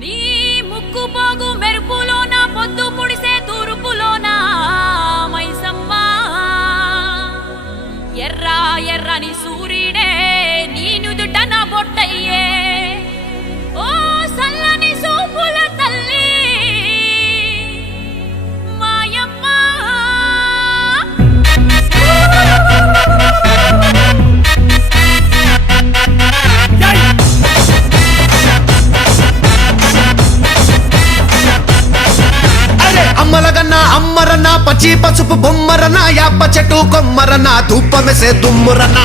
నీ ముక్కు పోగు మెరుపులోన పొద్దు పుడిసే తూర్పులోన మైసమ్మ ఎర్ర ఎర్రని సూర్యుడే నీ నుదుట నా బొట్టయ్యే ఓ సల్లని సూపుల తల్లి మాయమ్మ అమ్మలగన్న అమ్మరన్న పచ్చి పసుపు బొమ్మరన యాప చెట్టు కొమ్మరన ధూపమెసే దుమ్మురన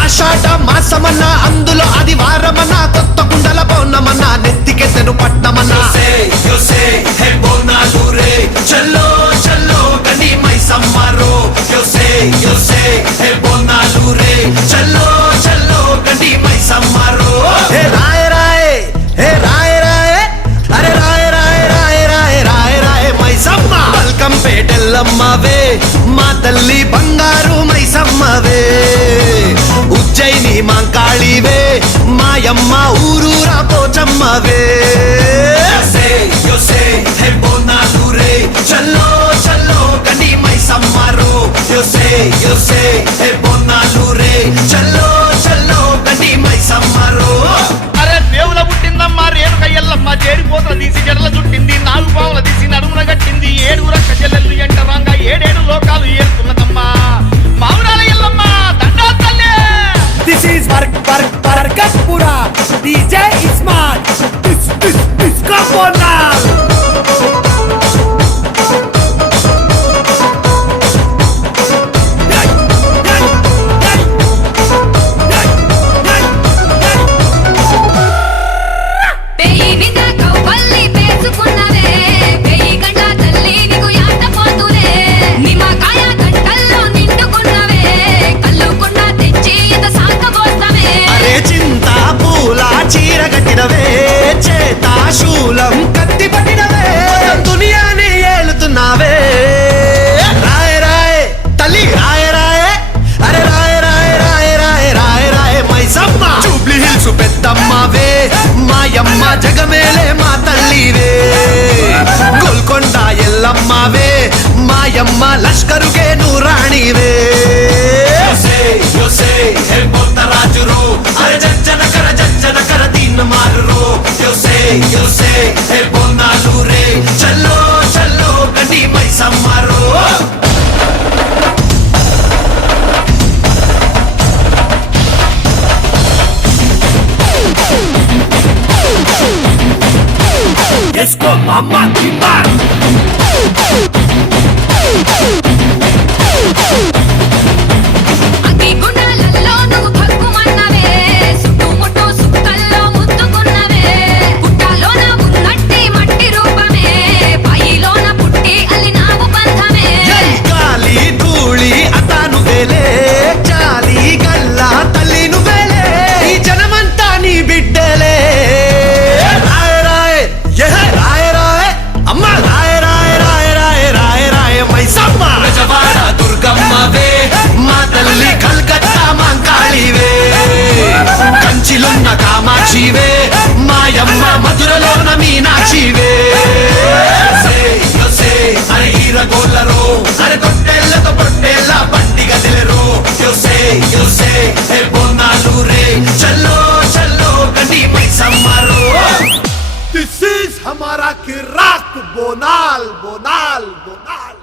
ఆషాఢ మాసమన్న అందులో ఆదివారమన్న కొత్త కుండల పౌర్ణమన్న నెత్తికెత్తెను పట్నమన్న చల్లో చల్లో గని మైసమ్మరో చల్లో చల్లో గని మైసమ్మరో హే రాయ రాయ హే రాయ రాయ అరే రాయ రాయ రాయ రాయ రాయ రాయ మైసమ్మ వెల్కమ్ పేటెల్లమ్మవే మా తల్లి బంగారు మైసమ్మవే ఉజ్జయిని మాంకాళివే మాయమ్మ ఊరూరా పోచమ్మవే చల్లో చల్లో గని మైసమ్మరో చల్లో చల్లో గని మైసమ్మరో అరే దేవుల పుట్టిందమ్మ రేణుక ఎల్లమ్మ చేరిపోతల తీసి జడల చుట్టింది నాలుగు పావుల తీసి నడుమున కట్టింది ఏడుగుర కజెల్లెల్లు ఎంటరాంగా ఏడేడు లోకాలు ఏరుతున్నదమ్మా మావురాల ఎల్లమ్మ దండా తల్లే. This is Barkatpura. DJ Ismail. This come on now. పేయి వింద కౌపల్లి పేసుకున్నవే పేయి గంట తల్లి నీకు యాట పోతులే నిమ్మకాయ గంటల్లో నిండుకున్నవే కల్లుకున్న తెచ్చి ఇంత సాకబోస్తవే అరే చింత పూల చీర కట్టినవే చేత శూలం కత్తి పట్టినవే దునియాని ఏలుతున్నావే రాయ రాయ తల్లి రాయ రాయ అరే రాయ రాయ రాయ రాయ రాయ రాయ మైసమ్మ జూబ్లీ హిల్స్ పెద్దమ్మవే మాయమ్మ జగమేలే మా తల్లివే గోల్కొండ ఎల్లమ్మవే మాయమ్మ లష్కరుగే నూరాణివే రాజురో అరే జజ్జన కర దీన్ మారురో బోనాలు రే చల్లో చల్లో గని మైసమ్మరో Esco mama timbar. అగ్గి గుండాలలో నువ్వు భగ్గుమన్నవే సుట్టుముట్టు సుక్కల్లో ముద్దుకున్నవే పుట్టలోన ఉన్నట్టి మట్టి రూపమే పాయిలోన పుట్టి అల్లినావు బంధమే గాలి ధూళి అతాను వేలే చాలి గల్లా తల్లి నువ్వేలే ఈ జనమంతా నీ బిడ్డలే రాయ రాయ రాయ రాయ అమ్మ రాయ రాయ రాయ రాయ రాయ రాయ మైసమ్మ బెజవాడ దుర్గమ్మవే మా తల్లి కల్కత్తా మాంకాళివే కంచిలున్న కామాక్షివే మాయమ్మ మధురలోన మీనాక్షివే అరే హీరగోళ్ళరో అరే తొట్టెళ్ళతో పొట్టెళ్ళ పండిగ తెలిరో బోనాలు రే చల్లో చల్లో గని మైసమ్మరో This is हमारा किराक बोनाल बोनाल बोनाल.